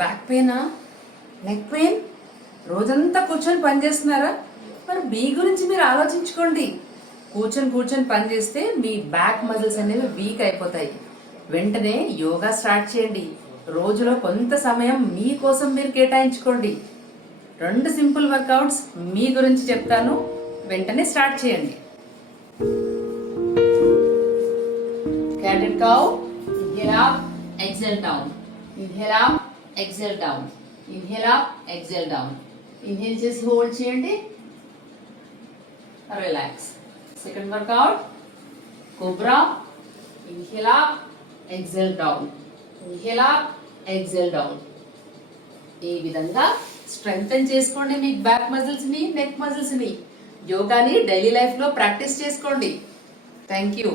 Back పెయినా, neck pain, రోజంతా కూర్చొని పని చేస్తున్నారా? మరి మీ గురించి మీరు ఆలోచించుకోండి. కూర్చొని కూర్చొని పని చేస్తే మీ బ్యాక్ మజిల్స్ అనేవి వీక్ అయిపోతాయి. వెంటనే యోగా స్టార్ట్ చేయండి. రోజులో కొంత సమయం మీకోసం మీరు కేటాయించుకోండి. 2 సింపుల్ వర్కౌట్స్ మీ గురించి చెప్తాను, వెంటనే స్టార్ట్ చేయండి. Cat and cow. Inhale up, exhale down. Inhale up, exhale down. Inhale up, exhale down. Inhale చేసి హోల్డ్ చేయండి. Relax. Second workout cobra. Inhale up, exhale down. Inhale up, exhale down. ఈ విధంగా strengthen చేసుకోండి మీ back muscles ని, neck muscles ని. యోగాని daily life లో practice చేసుకోండి. Thank you.